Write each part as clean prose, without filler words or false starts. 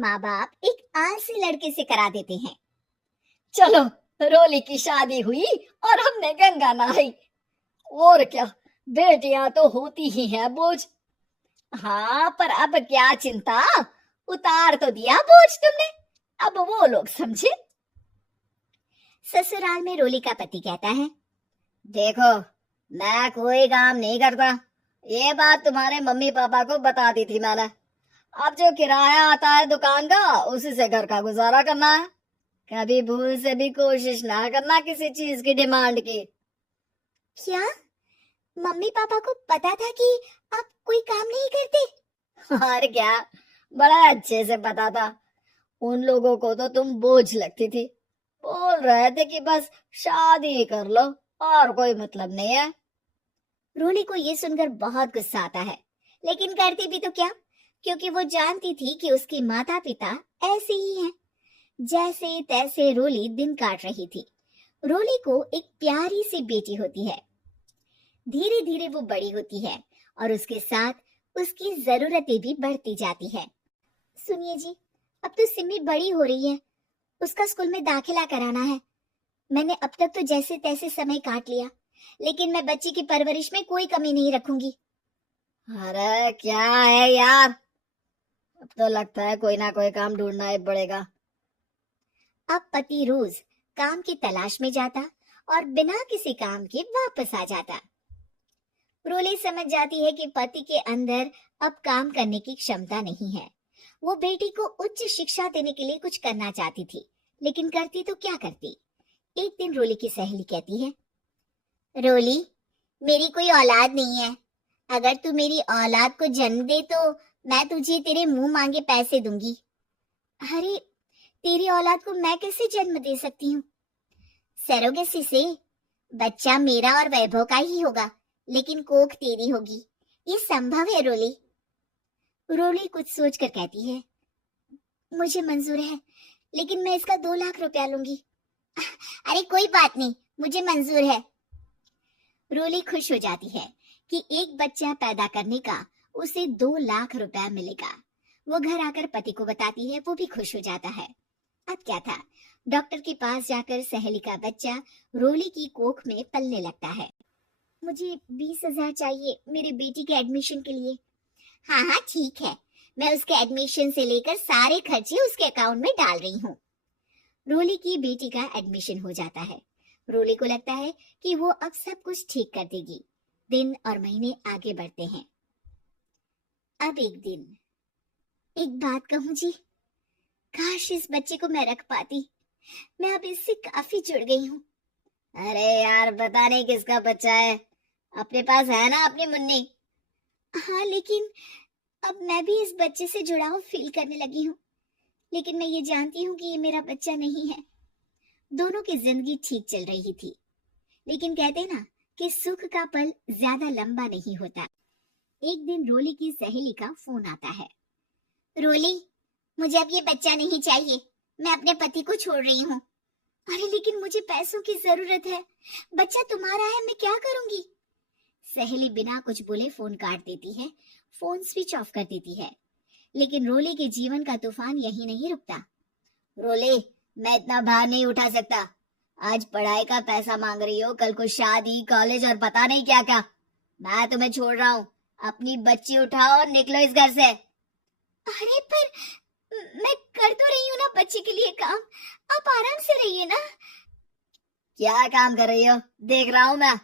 माँ बाप एक आलसी लड़के से करा देते हैं। चलो, रोली की शादी हुई और हमने गंगा नहाई। और क्या, बेटियां तो होती ही हैं बोझ। हाँ, पर अब क्या चिंता, उतार तो दिया बोझ तुमने, अब वो लोग समझे। ससुराल में रोली का पति कहता है, देखो, मैं कोई काम नहीं करता, ये बात तुम्हारे मम्मी पापा को बता दी थी मैंने। अब जो किराया आता है दुकान का, उसी से घर का गुजारा करना है। कभी भूल से भी कोशिश ना करना किसी चीज की डिमांड की। क्या मम्मी पापा को पता था कि आप कोई काम नहीं करते? और क्या, बड़ा अच्छे से पता था। उन लोगों को तो तुम बोझ लगती थी, बोल रहे थे कि बस शादी कर लो और कोई मतलब नहीं है। रोली को ये सुनकर बहुत गुस्सा आता है, लेकिन करती भी तो क्या, क्योंकि वो जानती थी कि उसके माता पिता ऐसे ही हैं। जैसे तैसे रोली दिन काट रही थी। रोली को एक प्यारी सी बेटी होती है। धीरे धीरे वो बड़ी होती है और उसके साथ उसकी जरूरतें भी बढ़ती जाती है। सुनिए जी, अब तो सिमी बड़ी हो रही है, उसका स्कूल में दाखिला कराना है। मैंने अब तक तो जैसे तैसे समय काट लिया, लेकिन मैं बच्ची की परवरिश में कोई कमी नहीं रखूंगी। अरे क्या है यार, अब तो लगता है कोई ना कोई काम ढूंढना ही पड़ेगा। अब पति रोज काम की तलाश में जाता और बिना किसी काम के वापस आ जाता। रोली समझ जाती है कि पति के अंदर अब काम करने की क्षमता नहीं है। वो बेटी को उच्च शिक्षा देने के लिए कुछ करना चाहती थी, लेकिन करती तो क्या करती। एक दिन रोली की सहेली कहती है, रोली, मेरी कोई औलाद नहीं है। अगर तू मेरी औलाद को जन्म दे तो मैं तुझे तेरे मुंह मांगे पैसे दूंगी। अरे, तेरी औलाद को मैं कैसे जन्म दे सकती हूँ? सरोगेसी से। बच्चा मेरा और वैभव का ही होगा, लेकिन कोख तेरी होगी। ये संभव है रोली। रोली कुछ सोचकर कहती है, मुझे मंजूर है, लेकिन मैं इसका 2 लाख रुपया लूंगी। अरे कोई बात नहीं, मुझे मंजूर है। रोली खुश हो जाती है कि एक बच्चा पैदा करने का उसे 2 लाख रुपया मिलेगा। वो घर आकर पति को बताती है, वो भी खुश हो जाता है। अब क्या था, डॉक्टर के पास जाकर सहेली का बच्चा रोली की कोख में पलने लगता है। मुझे 20,000 चाहिए मेरी बेटी के एडमिशन के लिए। हाँ हाँ ठीक है, मैं उसके एडमिशन से लेकर सारे खर्चे उसके अकाउंट में डाल रही हूँ। रोली की बेटी का एडमिशन हो जाता है। रोली को लगता है कि वो अब सब कुछ ठीक कर देगी। दिन और महीने आगे बढ़ते हैं। अब एक दिन, एक बात कहूँ जी, काश इस बच्चे को मैं रख पाती। मैं अब इससे काफी जुड़ गई हूँ। अरे यार, पता नहीं किसका बच्चा है, अपने पास है ना अपनी मुन्नी। हाँ, लेकिन अब मैं भी इस बच्चे से जुड़ाव फील करने लगी हूँ, लेकिन मैं ये जानती हूँ कि ये मेरा बच्चा नहीं है। दोनों की जिंदगी ठीक चल रही थी, लेकिन कहते ना कि सुख का पल ज्यादा लंबा नहीं होता। एक दिन रोली की सहेली का फोन आता है। रोली, मुझे अब ये बच्चा नहीं चाहिए, मैं अपने पति को छोड़ रही हूँ। अरे लेकिन मुझे पैसों की जरूरत है, बच्चा तुम्हारा है, मैं क्या करूंगी? सहेली बिना कुछ बोले फोन काट देती है, फोन स्विच ऑफ कर देती है। लेकिन रोली के जीवन का तूफान यही नहीं रुकता। रोली, मैं इतना भार नहीं उठा सकता। आज पढ़ाई का पैसा मांग रही हो, कल को शादी, कॉलेज और पता नहीं क्या क्या। मैं तुम्हें छोड़ रहा हूँ, अपनी बच्ची उठाओ और निकलो इस घर से। अरे पर मैं कर तो रही हूँ ना बच्चे के लिए काम, आप आराम से रहिए ना। क्या काम कर रही हो, देख रहा हूँ मैं।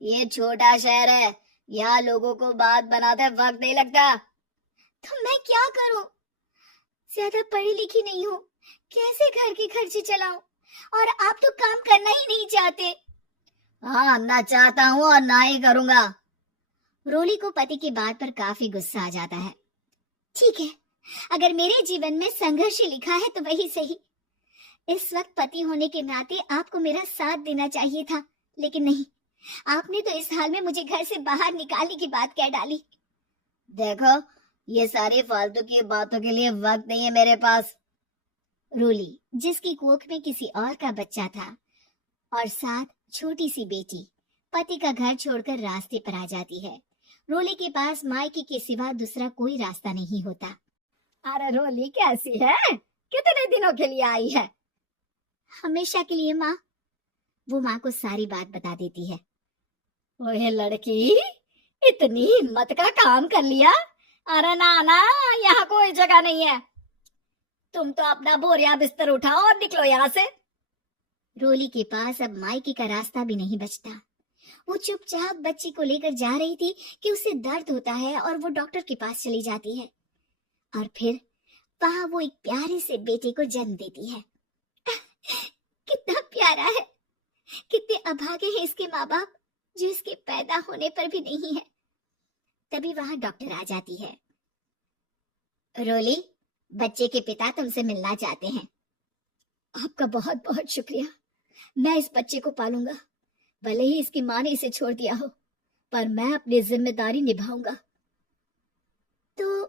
ये छोटा शहर है, यहाँ लोगों को बात बनाते वक्त नहीं लगता। तो मैं क्या करूँ? ज्यादा पढ़ी लिखी नहीं हूँ, कैसे घर के खर्चे चलाऊं? और आप तो काम करना ही नहीं चाहते। हाँ, ना चाहता हूँ और ना ही करूंगा। रोली को पति की बात पर काफी गुस्सा आ जाता है। ठीक है, अगर मेरे जीवन में संघर्ष लिखा है तो वही सही। इस वक्त पति होने के नाते आपको मेरा साथ देना चाहिए था, लेकिन नहीं, आपने तो इस हाल में मुझे घर से बाहर निकालने की बात कह डाली। देखो, ये सारी फालतू की बातों के लिए वक्त नहीं है मेरे पास। रोली, जिसकी कोख में किसी और का बच्चा था और साथ छोटी सी बेटी, पति का घर छोड़कर रास्ते पर आ जाती है। रोली के पास मायके के सिवा दूसरा कोई रास्ता नहीं होता। अरे रोली कैसी है? कितने दिनों के लिए आई है? हमेशा के लिए माँ। वो माँ को सारी बात बता देती है। ओए लड़की, इतनी हिम्मत का काम कर लिया। अरे ना ना, यहाँ कोई जगह नहीं है। तुम तो अपना बोरिया बिस्तर उठाओ और निकलो यहाँ से। रोली के पास अब मायके का रास्ता भी नहीं बचता। वो चुपचाप बच्ची को लेकर जा रही थी कि उसे दर्द होता है और वो डॉक्टर के पास चली जाती है। और फिर वहां वो एक प्यारे से बेटे को जन्म देती है। कितना प्यारा है, कितने अभागे हैं इसके माँ बाप जो इसके पैदा होने पर भी नहीं है। तभी वहां डॉक्टर आ जाती है। रोली, बच्चे के पिता तुमसे मिलना चाहते हैं। आपका बहुत बहुत शुक्रिया। मैं इस बच्चे को पालूंगा, भले ही इसकी माँ ने इसे छोड़ दिया हो, पर मैं अपनी जिम्मेदारी निभाऊंगा। तो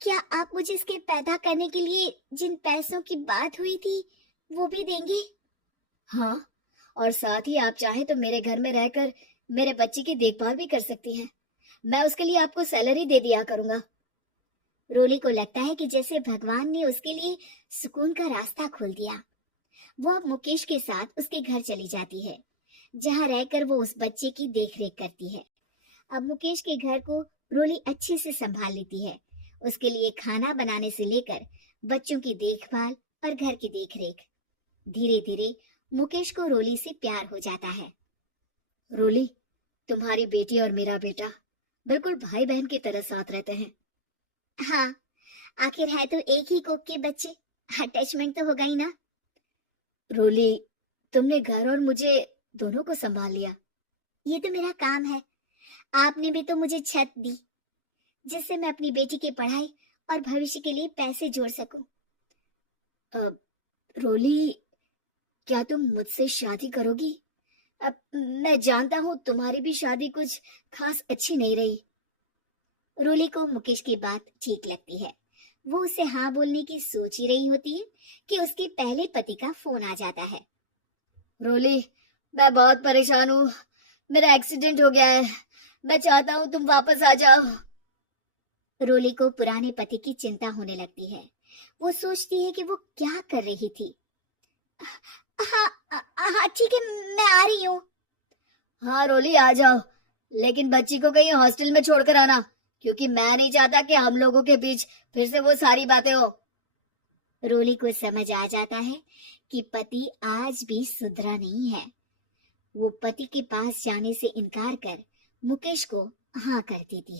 क्या आप मुझे इसके पैदा करने के लिए जिन पैसों की बात हुई थी वो भी देंगे? हाँ, और साथ ही आप चाहे तो मेरे घर में रहकर मेरे बच्चे की देखभाल भी कर सकती हैं। मैं उसके लिए आपको सैलरी दे दिया करूंगा। रोली को लगता है कि जैसे भगवान ने उसके लिए सुकून का रास्ता खोल दिया। वो अब मुकेश के साथ उसके घर चली जाती है, जहाँ रहकर वो उस बच्चे की देखरेख करती है। अब मुकेश के घर को रोली अच्छे से संभाल लेती है। उसके लिए खाना बनाने से लेकर बच्चों की देखभाल और घर की देखरेख। धीरे धीरे मुकेश को रोली से प्यार हो जाता है। रोली, तुम्हारी बेटी और मेरा बेटा बिल्कुल भाई बहन की तरह साथ रहते हैं। हाँ, आखिर है तो एक ही कोख के बच्चे, अटैचमेंट तो होगा ही ना। रोली, तुमने घर और मुझे दोनों को संभाल लिया। ये तो मेरा काम है। आपने भी तो मुझे छत दी जिससे मैं अपनी बेटी की पढ़ाई और भविष्य के लिए पैसे जोड़ सकूं। रोली, क्या तुम मुझसे शादी करोगी? अब मैं जानता हूँ तुम्हारी भी शादी कुछ खास अच्छी नहीं रही। रोली को मुकेश की बात ठीक लगती है। वो उसे हाँ बोलने की सोच ही रही होती है कि उसके पहले पति का फोन आ जाता है। रोली, मैं बहुत परेशान हूँ। मेरा एक्सीडेंट हो गया है। मैं चाहता हूँ तुम वापस आ जाओ। रोली को पुराने पति की चिंता होने लगती है। वो सोचती है कि वो क्या कर रही थी। हाँ ठीक है, मैं आ रही हूँ। हाँ रोली, आ जाओ, लेकिन बच्ची को कहीं हॉस्टल में छोड़कर आना, क्योंकि मैं नहीं चाहता कि हम लोगों के बीच फिर से वो सारी बातें हो। रोली को समझ आ जाता है कि पति आज भी सुधरा नहीं है। वो पति के पास जाने से इनकार कर मुकेश को हाँ कर देती है।